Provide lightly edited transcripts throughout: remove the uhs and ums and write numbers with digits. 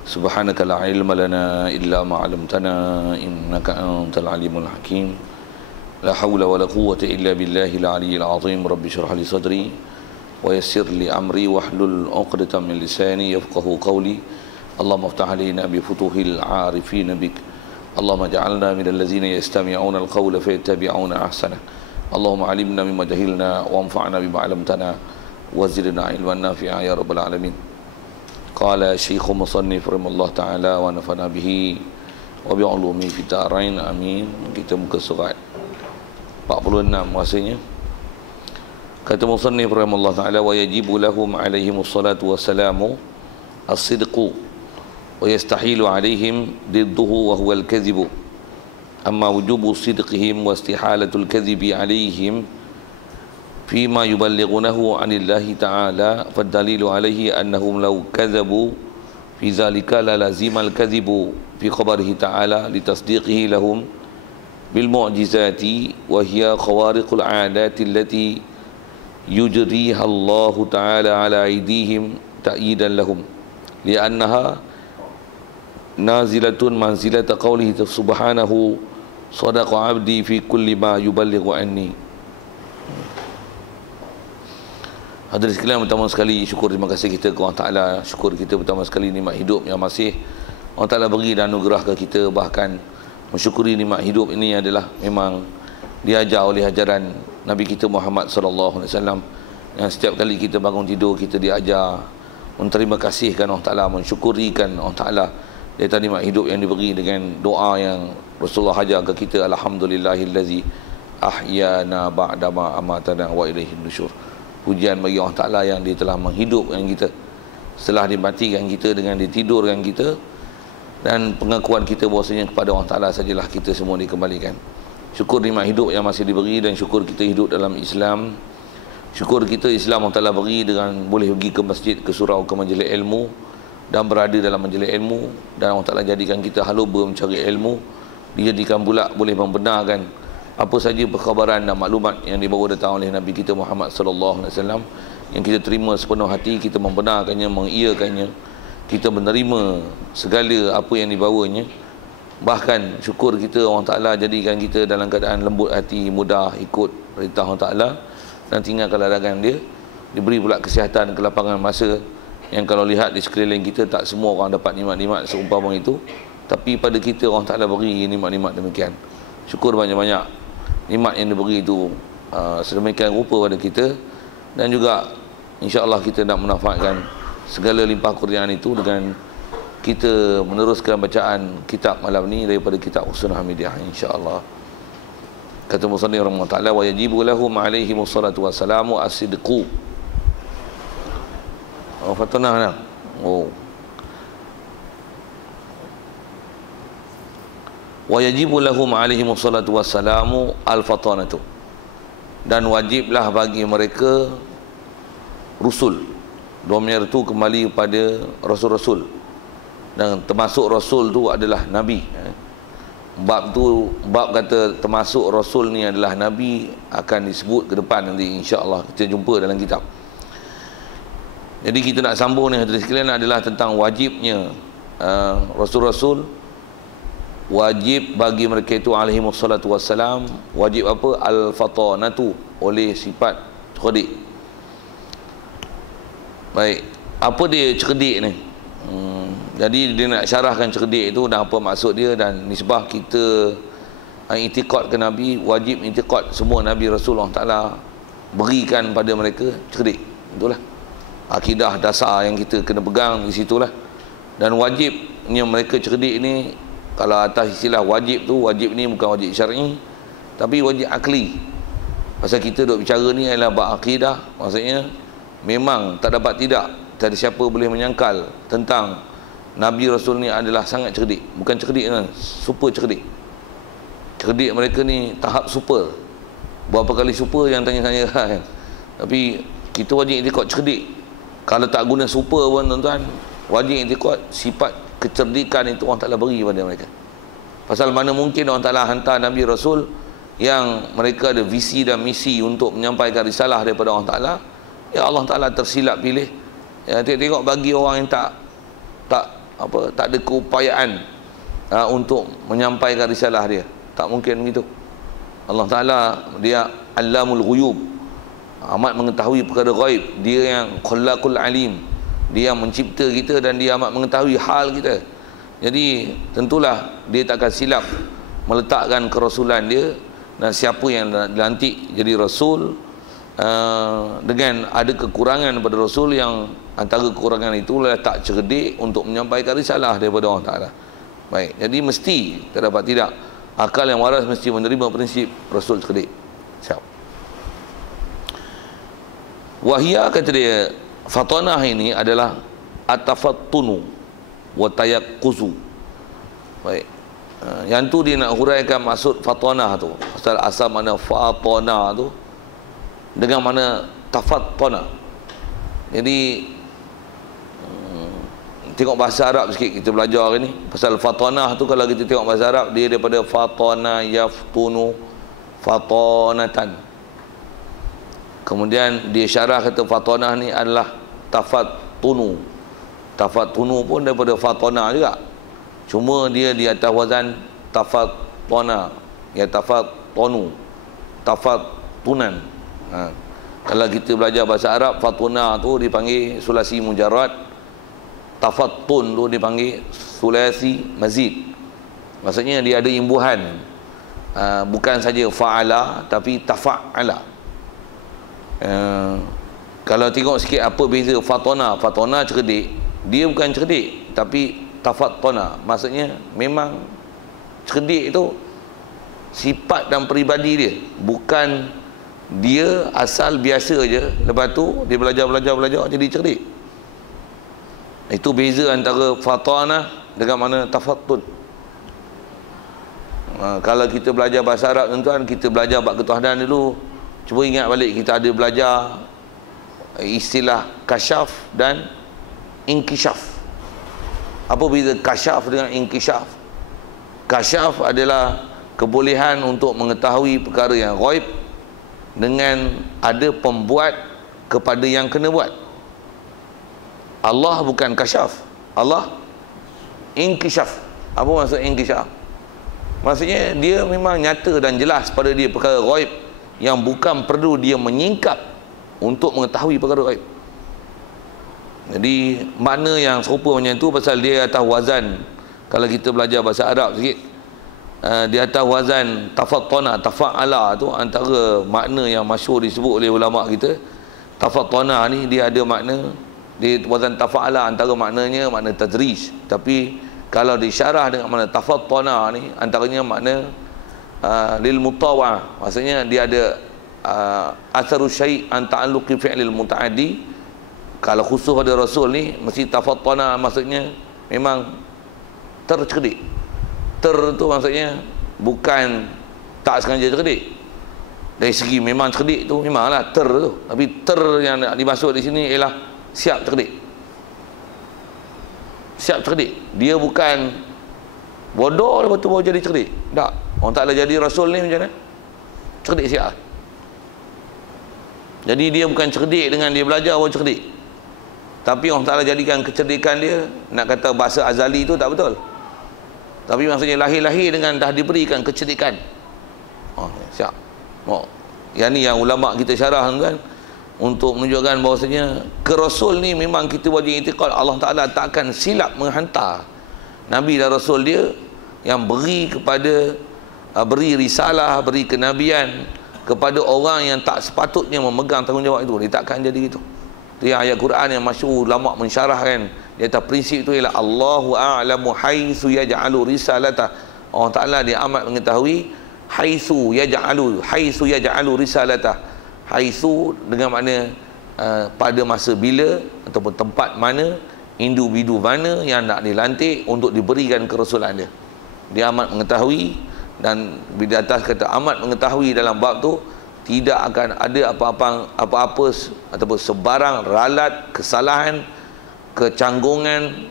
Subhanaka la ilma lana illa ma 'allamtana innaka antal alimul hakim. La haula wala quwwata illa billahil aliyyil azim. Rabbi shrah li sadri wa yassir li amri wahlul 'uqdatam min lisani yafqahu qawli. Allahumma iftah alaina bi futuhil 'arifin bik. Allahumma ja'alna minal ladzina yastami'una al-qawla fayattabi'una ahsana. Allahumma 'allimna mimma jahilna wanfa'na bima 'allamtana wa zidna 'ilman nafi'a ya rabbal alamin. Qala Syekh Musannif rahimahullah ta'ala wa nafa'na bihi wa bi'ulumi fi darain amin. Kita muka surat 46 rasanya. Kata Musannif rahimahullah ta'ala wa yajibu lahum alaihimus salatu wassalamu as-sidqu wa yastahilu alaihim didduhu wa huwa al-kadhibu. Amma wujubu sidqihim wa istihalatul kadhibi alaihim فيما يبلغونه عن الله تعالى فالدليل عليه أنهم لو كذبوا في ذلك للازم الكذب في خبره تعالى لتصديقه لهم بالمعجزات وهي خوارق العادات التي يجريها الله تعالى على أيديهم تأييدا لهم لأنها نازلة منزلة قوله سبحانه صدق عبدي في كل ما يبلغ عني. Hadirin sekalian, pertama sekali syukur terima kasih kita kepada Allah Ta'ala. Syukur kita pertama sekali nikmat hidup yang masih Allah Ta'ala beri dan anugerah ke kita. Bahkan mensyukuri nikmat hidup ini adalah memang diajar oleh ajaran Nabi kita Muhammad sallallahu alaihi wasallam, yang setiap kali kita bangun tidur kita diajar menerima kasihkan Allah Ta'ala, mensyukurikan Allah Ta'ala dari nikmat hidup yang diberi dengan doa yang Rasulullah ajar ke kita, alhamdulillahillazi ahyana ba'dama amatana wa ilaihin nusyur. Pujian bagi Allah Ta'ala yang dia telah menghidupkan kita setelah dimatikan kita, dengan ditidurkan kita, dan pengakuan kita bahwasanya kepada Allah Ta'ala sajalah kita semua dikembalikan. Syukur nikmat hidup yang masih diberi, dan syukur kita hidup dalam Islam. Syukur kita Islam Allah Ta'ala beri dengan boleh pergi ke masjid, ke surau, ke majlis ilmu, dan berada dalam majlis ilmu, dan Allah Ta'ala jadikan kita haluba mencari ilmu, dijadikan pula boleh membenarkan apa saja perkhabaran dan maklumat yang dibawa datang oleh Nabi kita Muhammad sallallahu alaihi wasallam, yang kita terima sepenuh hati, kita membenarkannya, mengiyakannya, kita menerima segala apa yang dibawanya. Bahkan syukur kita Allah Ta'ala jadikan kita dalam keadaan lembut hati, mudah ikut perintah Allah Ta'ala dan tinggalkan larangan dia. Diberi pula kesihatan, kelapangan masa, yang kalau lihat di sekeliling kita tak semua orang dapat nikmat-nikmat seumpama itu, tapi pada kita Allah Ta'ala beri nikmat-nikmat demikian. Syukur banyak-banyak nikmat yang diberi itu sedemikian rupa pada kita, dan juga insya-Allah kita nak memanfaatkan segala limpah kurniaan itu dengan kita meneruskan bacaan kitab malam ni daripada kitab Husnul Hamidiyah insya-Allah. Kata musannif rahimahullah taala wa yajibu lahum alaihi wassalatu wassalamu as-sidqu. Oh fatanah nah. Oh. Wa yajibu lahum alaihi wassalatu wassalamu al-fatanatu, dan wajiblah bagi mereka rusul. Domir itu kembali kepada rasul-rasul, dan termasuk rasul tu adalah nabi. Bab tu, bab kata termasuk rasul ni adalah nabi akan disebut ke depan nanti insya-Allah, kita jumpa dalam kitab. Jadi kita nak sambung ni hadirin sekalian adalah tentang wajibnya rasul-rasul. Wajib bagi mereka itu alaihi wassalatu wassalam, wajib apa? Al-fatanatu, oleh sifat cerdik. Baik, apa dia cerdik ni? Jadi dia nak syarahkan cerdik itu dan apa maksud dia, dan nisbah kita i'tiqad ke Nabi, wajib i'tiqad semua Nabi Rasulullah Ta'ala berikan pada mereka cerdik. Itulah akidah dasar yang kita kena pegang di situlah. Dan wajibnya mereka cerdik ni, kalau atas istilah wajib tu, wajib ni bukan wajib syar'i tapi wajib akli. Pasal kita duk bicara ni adalah bab akidah, maksudnya memang tak dapat tidak, tiada siapa boleh menyangkal tentang Nabi Rasul ni adalah sangat cerdik. Bukan cerdik kan, super cerdik. Cerdik mereka ni tahap super. Berapa kali super yang tanya-tanya kan. Tapi kita wajib i'tiqad cerdik. Kalau tak guna super pun tuan-tuan, wajib i'tiqad sifat kecerdikan itu Allah Ta'ala beri pada mereka. Pasal mana mungkin Allah Ta'ala hantar Nabi Rasul yang mereka ada visi dan misi untuk menyampaikan risalah daripada Allah Ta'ala, ya Allah Ta'ala tersilap pilih. Ya, tengok bagi orang yang tak tak ada keupayaan untuk menyampaikan risalah dia. Tak mungkin begitu. Allah Ta'ala dia Allamul Ghuyub, amat mengetahui perkara ghaib. Dia yang Khallaqul Alim, dia yang mencipta kita dan dia amat mengetahui hal kita. Jadi tentulah dia tak akan silap meletakkan kerasulan dia, dan siapa yang dilantik jadi rasul dengan ada kekurangan pada rasul, yang antara kekurangan itulah tak cerdik untuk menyampaikan risalah daripada Allah Ta'ala. Baik, jadi mesti terdapat tidak akal yang waras mesti menerima prinsip rasul cerdik. Siap. Wahia, kata dia, fatanah ini adalah atafattunu wa tayaqquzu. Baik, yang tu dia nak huraikan maksud fatanah tu, asal mana fatana tu dengan mana tafattana. Jadi tengok bahasa Arab sikit kita belajar hari ni. Pasal fatanah tu kalau kita tengok bahasa Arab, dia daripada fatana yaftunu fatanatan. Kemudian dia syarah kata fatanah ni adalah tafattunu. Tafattunu pun daripada fatana juga, cuma dia di atas wazan tafattana, ya tafattunu, tafattunan. Kalau kita belajar bahasa Arab, fatuna tu dipanggil sulasi mujarrad, tafattun tu dipanggil sulasi mazid. Maksudnya dia ada imbuhan, bukan saja fa'ala tapi tafa'ala. Kalau tengok sikit apa beza fatona. Fatona cerdik, dia bukan cerdik tapi tafattuna, maksudnya memang cerdik itu sifat dan peribadi dia, bukan dia asal biasa je, lepas tu dia belajar jadi cerdik. Itu beza antara fatana dengan mana tafattun. Kalau kita belajar bahasa Arab, tuan-tuan, kita belajar bab ketuhanan dulu. Cuba ingat balik, kita ada belajar istilah kasyaf dan inkishaf. Apa beza kasyaf dengan inkishaf? Kasyaf adalah kebolehan untuk mengetahui perkara yang ghaib dengan ada pembuat kepada yang kena buat. Allah bukan kasyaf, Allah inkishaf. Apa maksud inkishaf? Maksudnya dia memang nyata dan jelas pada dia perkara ghaib yang bukan perlu dia menyingkap untuk mengetahui perkara ghaib. Jadi makna yang serupa macam tu pasal dia atas wazan, kalau kita belajar bahasa Arab sikit, di atas wazan tafattana, tafa'ala tu antara makna yang masyhur disebut oleh ulama kita. Tafattana ni dia ada makna, di wazan tafa'ala antara maknanya makna tadrij, tapi kalau disyarah dengan makna tafattana ni antaranya makna lil mutawa'ah, maksudnya dia ada atharu syai' an ta'alluqi fi'lil muta'addi. Kalau khusus pada rasul ni mesti tafattana, maksudnya memang tercerdik. Ter tu maksudnya bukan tak sengaja cerdik. Dari segi memang cerdik tu memanglah ter tu, tapi ter yang dimaksud di sini ialah siap cerdik. Siap cerdik. Dia bukan bodoh lepas tu baru jadi cerdik. Tak. Orang Ta'ala jadi rasul ni macam mana? Cerdik siap. Jadi dia bukan cerdik dengan dia belajar baru cerdik. Tapi Allah Ta'ala jadikan kecerdikan dia, nak kata bahasa azali tu tak betul, tapi maksudnya lahir-lahir dengan dah diberikan kecerdikan. Siap. Yang ni yang ulama kita syarah, kan, untuk menunjukkan bahawasanya ke rasul ni memang kita wajib i'tiqad Allah Ta'ala tak akan silap menghantar nabi dan rasul dia yang beri risalah, beri kenabian kepada orang yang tak sepatutnya memegang tanggungjawab itu. Dia takkan jadi itu. Itu yang ayat Quran yang masyhur ulama mensyarahkan. Dia atas prinsip itu ialah Allahu a'lamu haitsu yaj'alu risalata. Allah Ta'ala dia amat mengetahui haitsu yaj'alu risalata. Haitsu dengan makna pada masa bila ataupun tempat mana, individu mana yang nak dilantik untuk diberikan kerasulan dia. Dia amat mengetahui, dan bila atas kata amat mengetahui dalam bab tu, tidak akan ada apa-apa ataupun sebarang ralat, kesalahan, kecanggungan,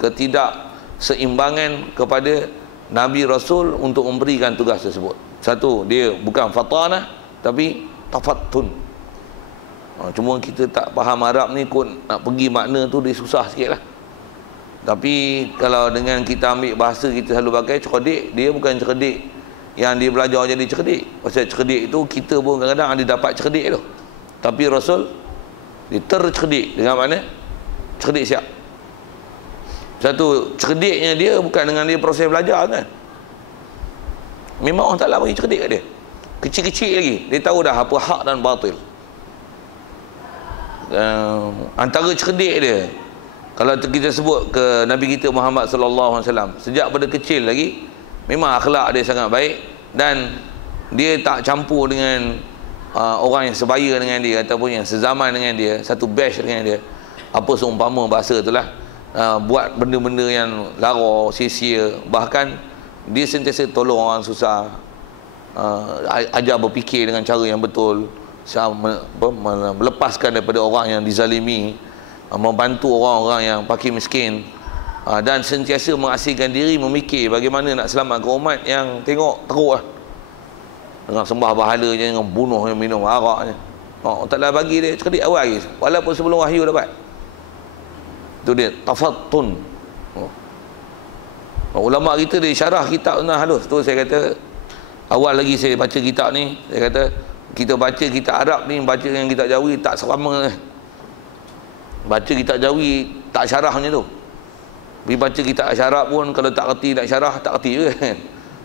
ketidakseimbangan kepada Nabi Rasul untuk memberikan tugas tersebut. Satu, dia bukan fatanah tapi tafattun. Cuma kita tak faham Arab ni, kot nak pergi makna tu dia susah sikit lah. Tapi kalau dengan kita ambil bahasa kita selalu pakai cerdik, dia bukan cerdik yang dia belajar jadi cerdik. Pasal cerdik itu kita pun kadang-kadang ada dapat cerdik tu. Tapi Rasul dia tercerdik. Dengan mana? Cerdik siap. Satu cerdiknya dia bukan dengan dia proses belajar kan. Memang Allah Ta'ala bagi cerdik kat dia. Kecil-kecil lagi dia tahu dah apa hak dan batil. Antara cerdik dia, kalau kita sebut ke Nabi kita Muhammad sallallahu alaihi wasallam, sejak pada kecil lagi memang akhlak dia sangat baik dan dia tak campur dengan orang yang sebaya dengan dia ataupun yang sezaman dengan dia, satu batch dengan dia. Apa seumpama bahasa itulah, buat benda-benda yang lara, sia-sia, bahkan dia sentiasa tolong orang susah, ajar berfikir dengan cara yang betul, melepaskan daripada orang yang dizalimi, membantu orang-orang yang fakir miskin, dan sentiasa mengasihkan diri memikir bagaimana nak selamatkan umat yang tengok teruk lah dengan sembah bahala je, dengan bunuh, minum arak je. Tak lah bagi dia cerdik awal lagi walaupun sebelum wahyu dapat. Itu dia tafattun. Ulama kita dia syarah kitab tu halus. Tu saya kata awal lagi saya baca kitab ni, saya kata kita baca kitab Arab ni, baca dengan kitab Jawi tak sama. Baca kitab Jawi tak syarah macam tu. Tapi baca kitab Arab pun kalau tak reti nak syarah, tak reti je kan.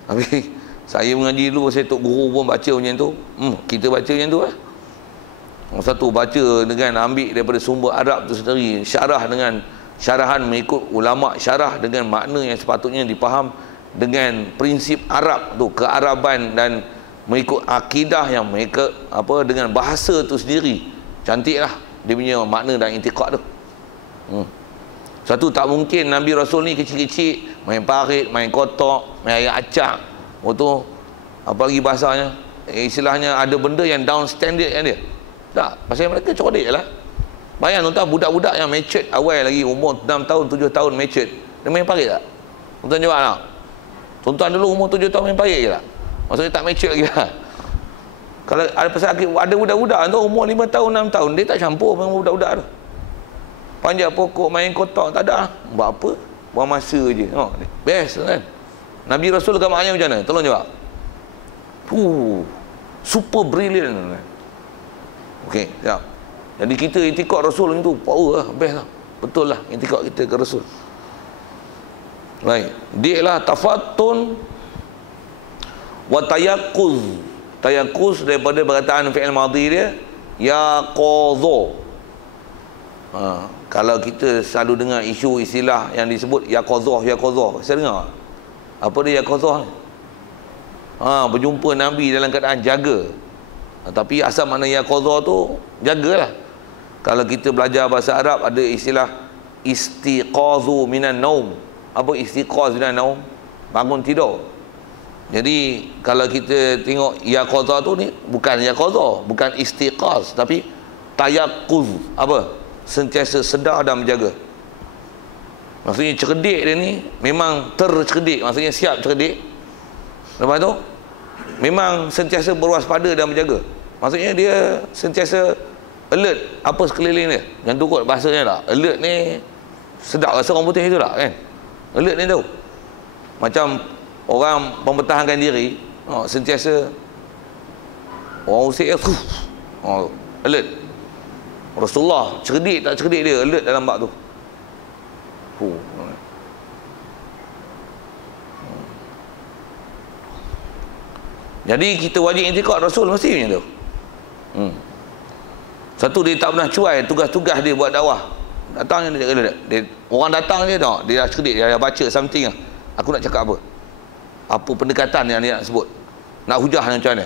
Tapi saya mengaji dulu, saya tok guru pun baca macam tu. Kita baca macam tu lah. Satu baca dengan ambil daripada sumber Arab tu sendiri, syarah dengan syarahan mengikut ulama syarah dengan makna yang sepatutnya dipaham dengan prinsip Arab tu, kearaban dan mengikut akidah yang mereka dengan bahasa tu sendiri. Cantiklah dia punya makna dan intiqad tu. Satu tak mungkin Nabi Rasul ni kecil-kecil main parit, main kotak, main air acak. Tu apa lagi bahasanya? Istilahnya ada benda yang down standard kan dia. Tak, pasal mereka cerdik je lah. Bayang tuan-tuan budak-budak yang matured awal lagi umur 6 tahun, 7 tahun matured. Dia main parit tak? Tuan-tuan jawab tak? Tuan-tuan dulu umur 7 tahun main parit je tak? Maksudnya tak matured lagi lah. Kalau ada pasal ada budak-budak tu umur 5 tahun, 6 tahun, dia tak campur dengan budak-budak tu. Panjat pokok, main kotak, tak ada. Buat apa? Buang masa je. Best kan? Nabi Rasul gambarnya macam mana? Tolong jawab. Super brilliant. Okey, siap. Jadi kita itikad Rasul itu power lah, best lah. Betul lah itikad kita ke Rasul. Baik. Dia lah tafattun wa tayaqquz. Tayaqquz daripada perkataan fi'il madhi dia yaqadha. Kalau kita selalu dengar isu istilah yang disebut yaqadha, saya dengar. Apa dia yaqadha ni? Berjumpa Nabi dalam keadaan jaga. Tapi asal makna yaqadha tu jagalah. Kalau kita belajar bahasa Arab ada istilah istiqazu minan naum. Apa istiqaz minan naum? Bangun tidur. Jadi kalau kita tengok yaqadha tu ni bukan yaqadha, bukan istiqaz, tapi tayaqquz. Apa? Sentiasa sedar dan menjaga. Maksudnya cerdik dia ni memang tercerdik, maksudnya siap cerdik. Lepas tu memang sentiasa berwaspada dan menjaga. Maksudnya dia sentiasa alert apa sekeliling dia. Yang tu kot bahasanya tak. Alert ni sedap rasa orang putih tu tak kan. Alert ni tu macam orang mempertahankan diri, sentiasa orang usik alert. Rasulullah cerdik tak cerdik dia alert dalam bab tu. Jadi kita wajib intikad Rasul mesti macam tu. Satu, dia tak pernah cuai tugas-tugas dia buat dakwah. Datang dia orang datang dia tak, dia dah cerdik, dia dah baca something lah. Aku nak cakap apa? Apa pendekatan yang dia nak sebut? Nak hujah macam mana?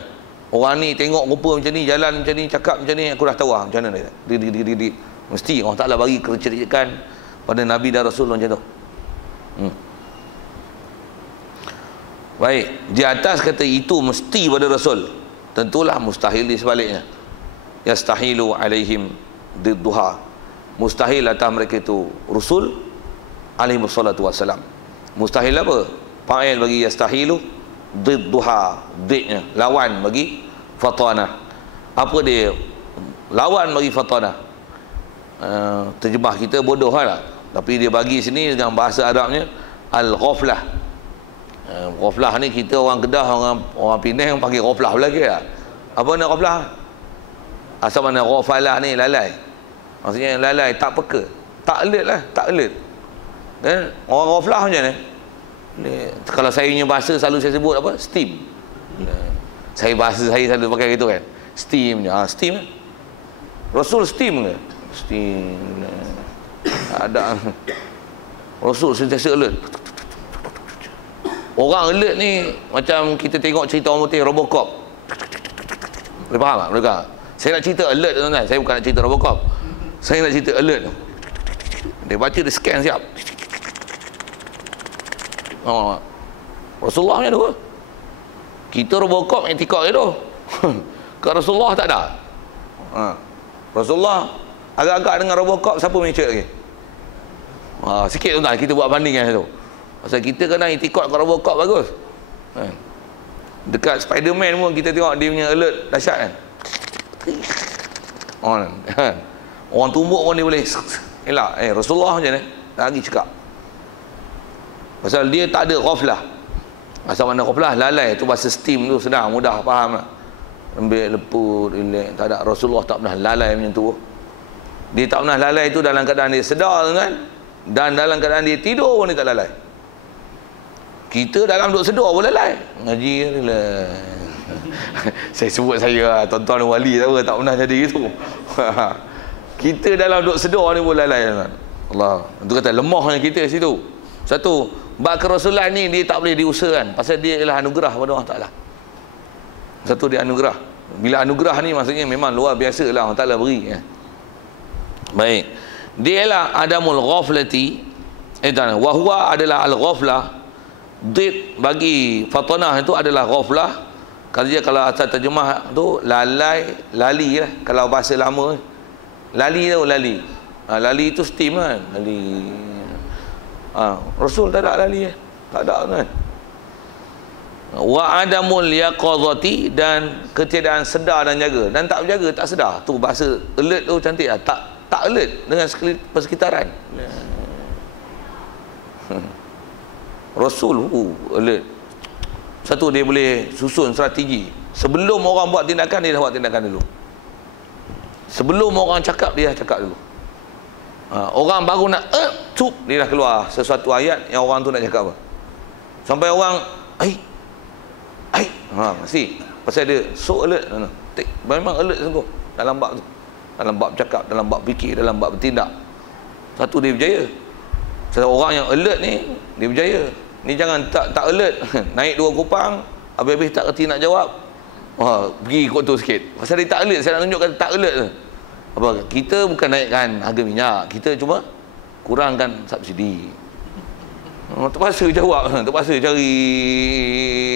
Orang ni tengok rupa macam ni, jalan macam ni, cakap macam ni, aku dah tahu lah macam mana dia. Mesti Allah Ta'ala bagi kecerdikan pada Nabi dan Rasul macam tu. Baik, di atas kata itu mesti pada Rasul, tentulah mustahil di sebaliknya. Yastahilu alaihim didduha. Mustahil atas mereka itu Rasul alaihi wassalatu wassalam. Mustahil apa? Fa'il bagi yastahilu, didduha, didnya lawan bagi fatana. Apa dia lawan bagi fatana? Terjemah kita bodoh lah. Tapi dia bagi sini dengan bahasa Arabnya al-ghaflah. Ghaflah ni kita orang Kedah, orang Penang panggil ghaflah lagi lah. Apa nak ghaflah? Asal mana ghafalah ni, lalai. Maksudnya lalai, tak peka, tak alert lah, tak alert. Kan? Orang ghaflah macam ni. Kalau saya punya bahasa selalu saya sebut apa? Steam. Bahasa saya selalu pakai gitu kan. Steam je. Steam. Rasul steam ke? Steam. Ada. Rasul sentiasa alert. Orang alert ni macam kita tengok cerita orang putih Robocop. Boleh faham tak? Boleh tak? Saya nak cerita alert tuan-tuan. Saya bukan nak cerita Robocop. Saya nak cerita alert. Dia baca, dia scan siap. Rasulullah macam tu. Kita Robocop yang tikak je tu. Kat Rasulullah tak ada. Rasulullah agak-agak dengan Robocop, siapa mencet lagi? Sikit tuan-tuan kita buat bandingan tu. Pasal kita kena itikad kat Robocop bagus. Dekat Spiderman pun kita tengok dia punya alert dahsyat kan. Orang tumbuk pun dia boleh elak. Rasulullah macam ni lagi cakap. Pasal dia tak ada ghaflah. Asal mana ghaflah? Lalai. Tu bahasa steam tu senang, mudah faham lah. Ambil leput, relax. Tak ada. Rasulullah tak pernah lalai macam tu. Dia tak pernah lalai tu dalam keadaan dia sedar kan. Dan dalam keadaan dia tidur pun dia tak lalai. Kita dalam duduk sedar pun lalai. Ngaji lah. Saya sebut saya lah, tuan-tuan wali tak pernah jadi gitu. Kita dalam duduk sedar ni pun lalai. Allah. Itu kata lemahnya kita situ. Satu, bab kerasulan ni dia tak boleh diusahakan. Pasal dia ialah anugerah pada Allah Ta'ala. Satu, dia anugerah. Bila anugerah ni maksudnya memang luar biasa lah Allah Ta'ala beri. Baik. Dia ialah adamul ghaflati. Wahwa adalah al-ghaflah. Did bagi fatanah itu adalah ghaflah. Kalau asal terjemah tu lalai, lali lah. Kalau bahasa lama lali tu lali. Lali itu steam kan. Lali. Rasul tak ada lali tak ada kan. Wa adamul yaqadhati, dan ketiadaan sedar dan jaga. Dan tak berjaga, tak sedar. Tu bahasa alert tu cantik lah. Tak alert dengan persekitaran. Rasul alert. Satu, dia boleh susun strategi. Sebelum orang buat tindakan, dia dah buat tindakan dulu. Sebelum orang cakap, dia dah cakap dulu. Orang baru nak cup, dia dah keluar sesuatu ayat yang orang tu nak cakap apa. Sampai orang masih pasal dia so alert. Memang alert sungguh dalam bab tu. Dalam bab cakap, dalam bab fikir, dalam bab bertindak. Satu, dia berjaya. Sebab orang yang alert ni dia berjaya. Ni jangan tak alert. Naik dua kupang, habis-habis tak kerti nak jawab. Pergi ikut tu sikit. Pasal dia tak alert. Saya nak tunjukkan tak alert tu. Apa? Kita bukan naikkan harga minyak, kita cuma kurangkan subsidi. Terpaksa jawab, terpaksa cari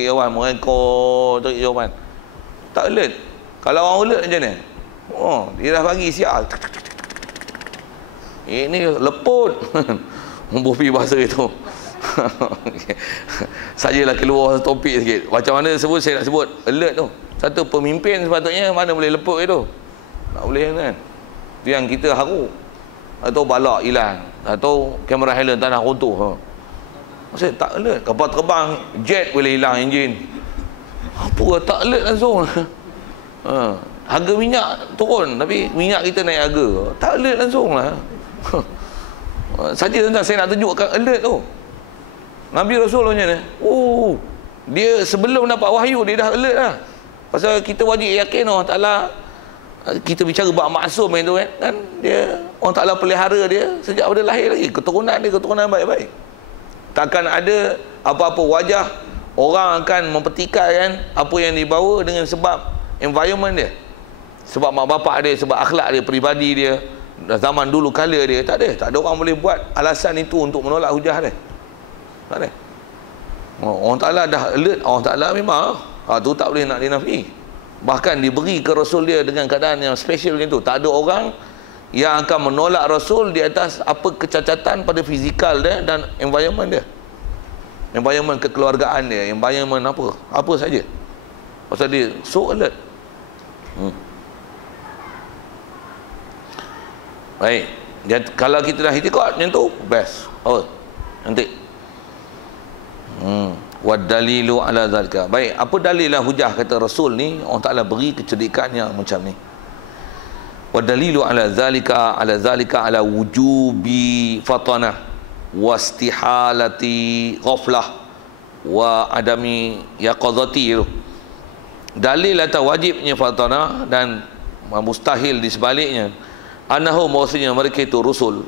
jawapan, merengkor, cari jawapan. Tak alert. Kalau orang alert macam ni, dia dah bagi sial. Ini leput. Membufi bahasa itu. Sajalah keluar topik sikit. Macam mana sebut, saya nak sebut alert tu. Satu, pemimpin sepatutnya mana boleh leput itu. Tak boleh kan. Itu yang kita haru. Atau balak hilang, atau kamera Helen tanah runtuh. Maksudnya tak alert. Kapal terbang, jet boleh hilang enjin. Apa tak alert langsung. Harga minyak turun, tapi minyak kita naik harga. Tak alert langsung lah. Saja tentang saya nak tunjukkan alert tu. Nabi Rasul macam ni. Dia sebelum dapat wahyu, dia dah alert lah. Pasal kita wajib yakin Allah Ta'ala. Kita bicara bab maksum itu kan, dia Allah Ta'ala pelihara dia sejak pada lahir lagi. Keturunan dia keturunan baik-baik. Takkan ada apa-apa wajah orang akan mempertikaikan apa yang dibawa dengan sebab environment dia, sebab mak bapak dia, sebab akhlak dia, peribadi dia, zaman dulu kala dia. Tak ada orang boleh buat alasan itu untuk menolak hujah dia. Tak ada. Allah Ta'ala dah alert. Allah Ta'ala memang tu tak boleh nak dinafi. Bahkan diberi ke Rasul dia dengan keadaan yang special macam tu. Tak ada orang yang akan menolak Rasul di atas apa kecacatan pada fizikal dia dan environment dia, environment kekeluargaan dia, environment apa saja. Pasal dia so alert. Baik. Kalau kita dah itikad macam tu, best. Oh, nanti. Wa dalilu ala zalika. Baik, apa dalil lah hujah kata Rasul ni? Allah Taala beri kecerdikan yang macam ni. Wa dalilu ala zalika ala wujubi fatanah wastihalati ghaflah wa adami yaqadati tu. Dalil atau wajibnya fatanah dan mustahil di sebaliknya, annahu maksudnya mereka itu rusul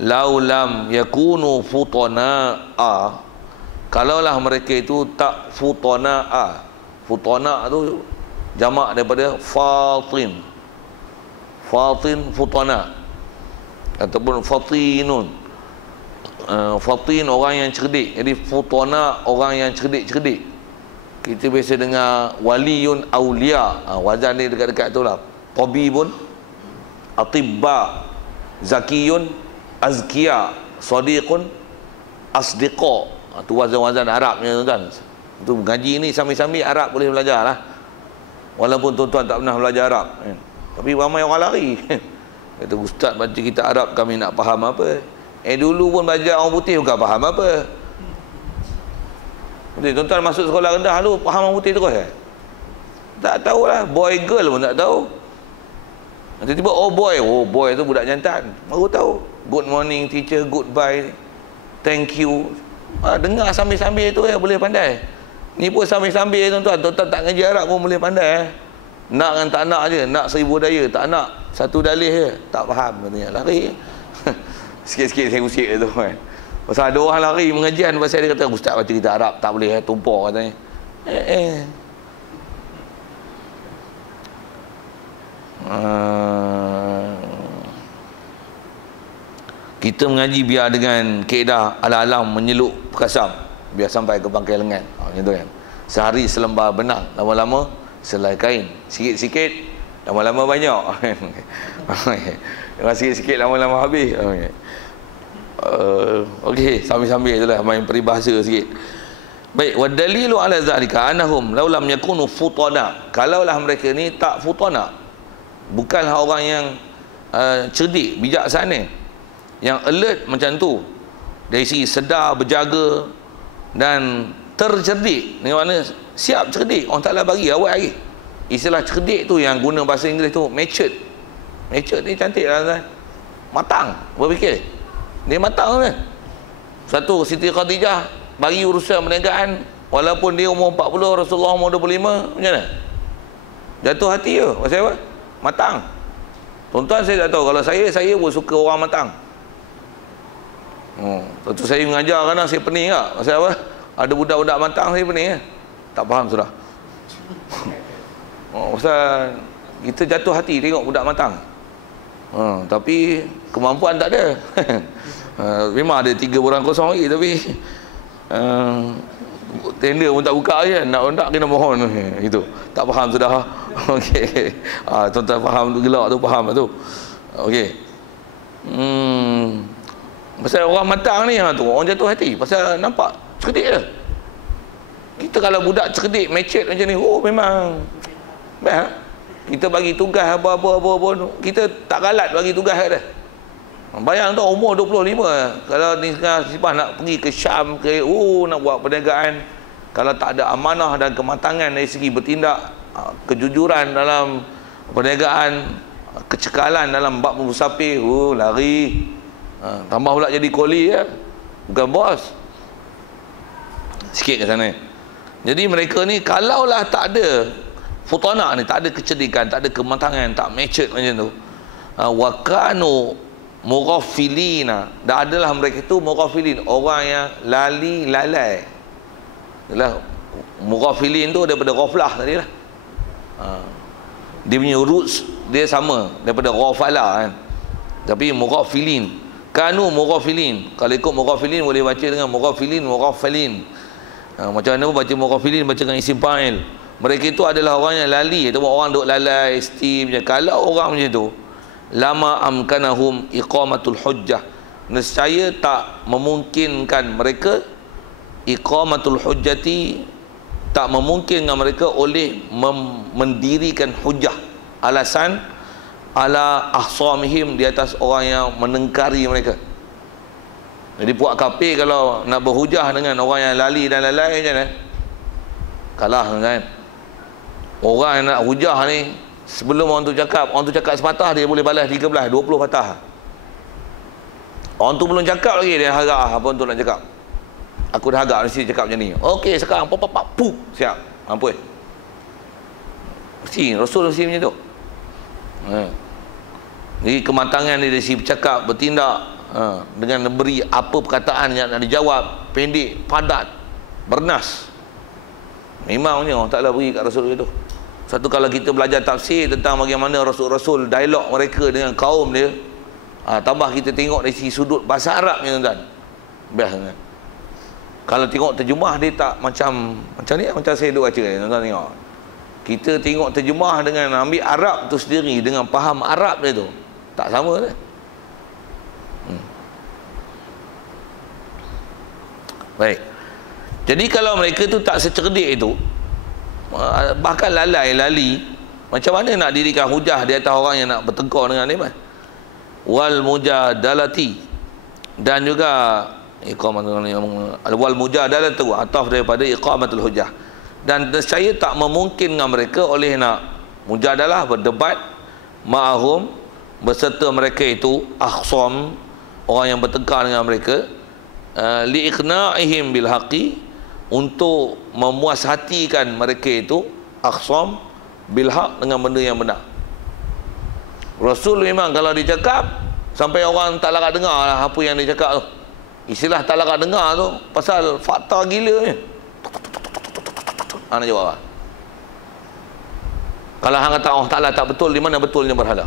laulam yakunu futana'a, kalaulah mereka itu tak futana'a. Futana tu jamak daripada fatin, futana ataupun fatinun. Fatin orang yang cerdik, jadi futana orang yang cerdik. Kita biasa dengar waliyun aulia, wazan ni dekat-dekat tu lah. Tabibun, atibba, zakiyun, azkiya, sadiqun, asdiqa. Tu wazan-wazan Arabnya tuan. Tu ngaji ni sambil-sambil Arab boleh belajar lah. Walaupun tuan-tuan tak pernah belajar Arab, tapi ramai orang lari. Kata ustaz baca kitab Arab kami nak faham apa? Dulu pun belajar orang putih bukan faham apa. Tuan-tuan masuk sekolah rendah dulu faham orang putih terus tak tahulah, boy girl pun tak tahu. Tiba-tiba oh boy tu budak jantan, baru tahu. Good morning teacher, goodbye, thank you. Dengar sambil-sambil tu boleh pandai. Ni pun sambil-sambil tuan-tuan tak ngaji Arab pun boleh pandai. Nak kan tak nak je, nak 1000 daya, tak nak satu dalih je, tak faham katanya, lari. Sikit-sikit saya usik tu kan. Pasal ada orang lari mengajian pasal dia kata ustaz baca kitab Arab tak boleh tumpah katanya. Kita mengaji biar dengan kaedah ala-alam menyelup perkasam, biar sampai ke bangkai lengan. Macam tu kan. Sehari selembar benang, lama-lama selai kain. Sikit-sikit, lama-lama banyak. Sikit-sikit, lama-lama habis. Okey, sambil-sambil je lah, main peribahasa sikit. Baik, wa dalilu ala zalika annahum law lam yakunu futana. Kalaulah mereka ni tak futana, bukanlah orang yang cerdik, bijaksana, yang alert macam tu, dari segi sedar, berjaga dan tercerdik. Dengan mana siap cerdik, orang Ta'ala bagi awal lagi. Istilah cerdik tu yang guna bahasa Inggeris tu matured. Matured ni cantik lah kan? Matang berfikir. Dia matang kan. Satu, Siti Khadijah bagi urusan perniagaan walaupun dia umur 40, Rasulullah umur 25, macam mana? Jatuh hati je. Pasal apa? Matang. Tuan-tuan saya tak tahu, kalau saya pun suka orang matang. Tentu saya mengajar kadang saya pening tak? Pasal apa? Ada budak-budak matang saya pening tak faham sudah. Pasal kita jatuh hati tengok budak matang. Tapi kemampuan tak ada. Memang ada 3 orang kosong lagi, tapi tender pun tak buka je. Nak kena mohon. Itu tak faham sudah. Okey. Tuan-tuan faham tu, gelak tu faham tu. Okey. Pasal orang matang ni tu orang jatuh hati. Pasal nampak cerdik je. Kita kalau budak cerdik, matured macam ni, memang best. Kita bagi tugas apa-apa, kita tak galat bagi tugas dia. Bayang tu umur 25, kalau ni sibah nak pergi ke Syam ke nak buat perniagaan, kalau tak ada amanah dan kematangan dari segi bertindak, kejujuran dalam perniagaan, kecekalan dalam bab musafir, lari. Tambah pula jadi koli bukan bos. Sikit ke sana. Jadi mereka ni kalaulah tak ada futana ni, tak ada kecerdikan, tak ada kematangan, tak matured macam tu, wa kanu mughafilina, dah adalah mereka tu mughafilin, orang yang lalai. Adalah mughafilin tu daripada ghaflah tadi lah. Dia punya roots dia sama daripada ghafala kan. Tapi mughafilin, kanu mughafilin. Kalau ikut mughafilin boleh baca dengan mughafilin, mughafalin. Macam mana baca mughafilin, baca dengan isim fa'il. Mereka itu adalah orang yang lali, atau orang duk lalai, steam je. Kalau orang macam tu, lama amkanahum iqamatul hujjah, nescaya tak memungkinkan mereka iqamatul hujjati, tak memungkinkan mereka oleh mendirikan hujjah, alasan ala ahsamihim, di atas orang yang menengkari mereka. Jadi puak kafir kalau nak berhujah dengan orang yang lali dan lalai macam mana? Kalah kan. Orang yang nak hujah ni, sebelum orang tu cakap sepatah, dia boleh balas 13, 20 patah. Orang tu belum cakap lagi, dia harap apa tu nak cakap. Aku dah agak mesti cakap macam ni. Okey, sekarang pup, siap. Ampun. Mesti Rasul mesti macam tu. Jadi kematangan dia dari segi bercakap, bertindak, dengan beri apa perkataan yang nak dijawab, pendek, padat, bernas. Memangnya Allah Ta'ala beri kat Rasul itu. Satu, kalau kita belajar tafsir tentang bagaimana Rasul-Rasul dialog mereka dengan kaum dia, tambah kita tengok dari segi sudut bahasa Arab ni tuan-tuan, best kan. Kalau tengok terjemah dia tak macam ni, macam saya duk baca ni tuan-tuan tengok. Kita tengok terjemah dengan ambil Arab tu sendiri, dengan faham Arab dia tu, tak sama kan. Baik. Jadi kalau mereka tu tak secerdik itu, bahkan lalai-lali, macam mana nak dirikan hujah di atas orang yang nak bertengkar dengan dia? Wal mujadalati, dan juga wal mujadalatu, ataf daripada iqamatul hujah. Dan saya tak memungkinkan mereka oleh nak mujadalah, berdebat ma'ahum, berserta mereka itu, akhsam, orang yang bertengkar dengan mereka, li'iqna'ihim bil haqi, untuk memuashatikan mereka itu, akhsam, bil haq, dengan benda yang benar. Rasul memang kalau dia cakap, sampai orang tak larat dengar lah apa yang dia cakap tu. Istilah tak larat dengar tu pasal fakta gila ni. Nak jawab apa? Kalau hang kata Allah Ta'ala tak betul, di mana betulnya berhala?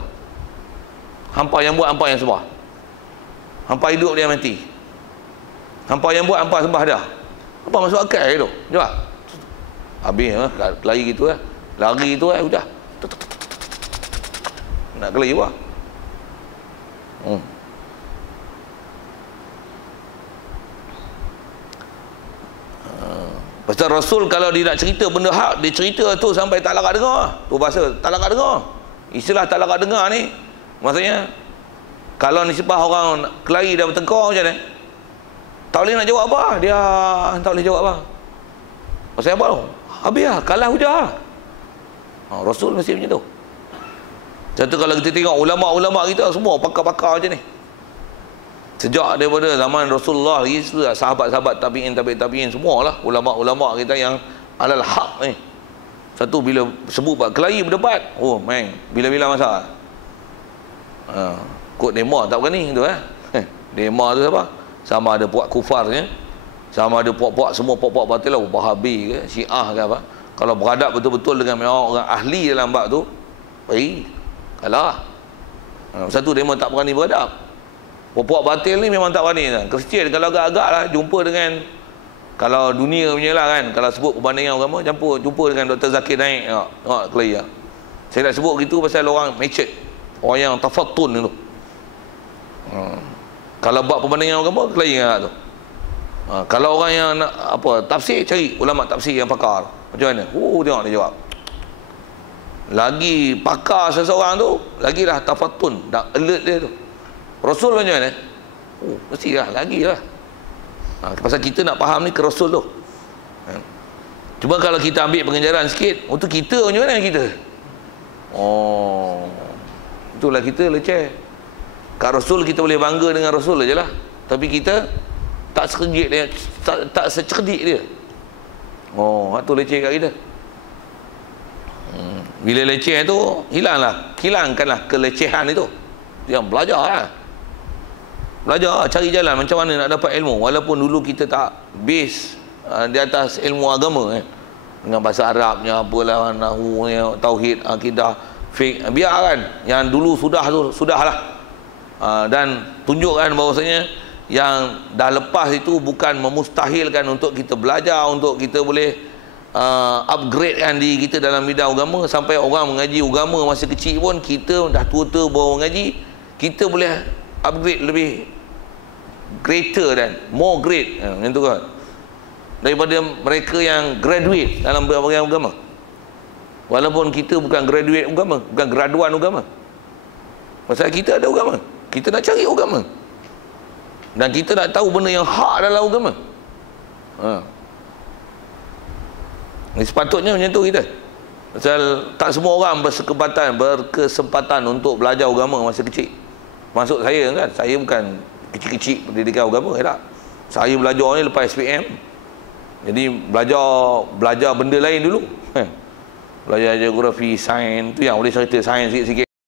Hampa yang buat, hampa yang sembah. Hampa hidup, dia mati. Hampa yang buat, hampa sembah dah. Apa masuk akal tu? Jawab. Habis lari gitu lah. Lari gitu lah, udah. Nak kelahi apa? Pasal Rasul kalau dia nak cerita benda hak, dia cerita tu sampai tak larat dengar. Tu bahasa tak larat dengar. Istilah tak larat dengar ni, maksudnya kalau nisbah orang kelahi dah bertengkar macam ni, tak boleh nak jawab apa. Dia tak boleh jawab apa. Pasal apa tu? Habis lah, kalah hujah. Rasul mesti macam tu. Satu, kalau kita tengok ulama-ulama kita semua pakar-pakar macam ni. Sejak daripada zaman Rasulullah lagi, sahabat-sahabat tabi'in semualah ulama-ulama kita yang alal haq ni. Satu, bila sebut kelahi berdebat, bila-bila masa. Kod dema tak berani tu dema tu siapa? Sama ada puak kufarnya, sama ada puak-puak, semua puak-puak batil lah, Wahabi ke, Syiah ke apa. Kalau beradab betul-betul dengan orang ahli dalam bab tu, kalah. Satu, dema tak berani beradab. Puak-puak batil ni memang tak berani kan. Kristian kalau agak-agak lah jumpa dengan, kalau dunia punya lah kan, kalau sebut perbandingan agama, jumpa dengan Dr. Zakir Naik, tengok kelahi lah. Saya nak sebut gitu pasal orang matured, orang yang tafattun tu. Kalau buat perbandingan agama, kelahi dengan tu. Kalau orang yang nak apa tafsir, cari ulama tafsir yang pakar. Macam mana? Tengok dia jawab. Lagi pakar seseorang tu, lagilah tafattun, dah alert dia tu. Rasul macam mana? Mestilah lagi lah. Pasal kita nak faham ni ke Rasul tu. Cuma kalau kita ambil pengajaran sikit, untuk kita macam mana kita? Itulah kita leceh. Kat Rasul kita boleh bangga dengan Rasul aja lah. Tapi kita tak secerdik dia, tak secerdik dia. Tu leceh kat kita. Bila leceh tu, hilangkanlah kelecehan itu. Yang belajar lah. Belajar, cari jalan macam mana nak dapat ilmu. Walaupun dulu kita tak base di atas ilmu agama dengan bahasa Arabnya, apalah, nahwu, tauhid, akidah, fiqh, biar kan. Yang dulu sudahlah. Dan tunjukkan bahawasanya yang dah lepas itu bukan memustahilkan untuk kita belajar, untuk kita boleh upgradekan diri kita dalam bidang agama. Sampai orang mengaji agama masa kecil pun, kita dah tua-tua baru mengaji, kita boleh upgrade lebih greater dan more great macam tu kan, daripada mereka yang graduate dalam bidang agama. Walaupun kita bukan graduate agama, bukan graduan agama, Pasal kita ada agama. Kita nak cari agama. Dan kita nak tahu benda yang hak dalam agama. Ini sepatutnya macam tu kita. Pasal tak semua orang berkesempatan untuk belajar agama masa kecil. Masuk saya kan, saya bukan kecil-kecil pendidikan agama, tak. Saya belajar ni lepas SPM. Jadi belajar benda lain dulu. Belajar geografi, sains, tu yang boleh cerita sains sikit-sikit.